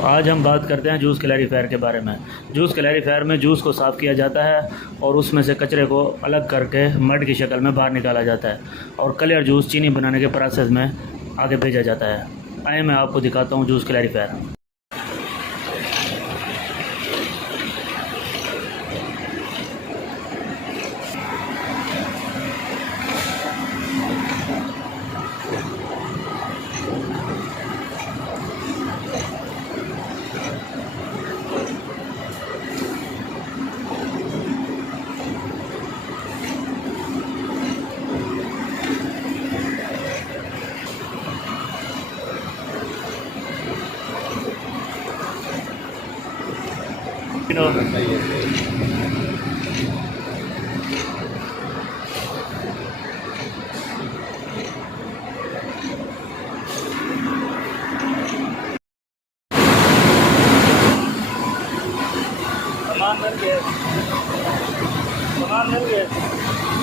आज हम बात करते हैं जूस क्लैरिफायर के बारे में। जूस क्लैरिफायर में जूस को साफ़ किया जाता है और उसमें से कचरे को अलग करके मड की शक्ल में बाहर निकाला जाता है और क्लियर जूस चीनी बनाने के प्रोसेस में आगे भेजा जाता है। आइए मैं आपको दिखाता हूँ जूस क्लैरिफायर। सामान मिल गए।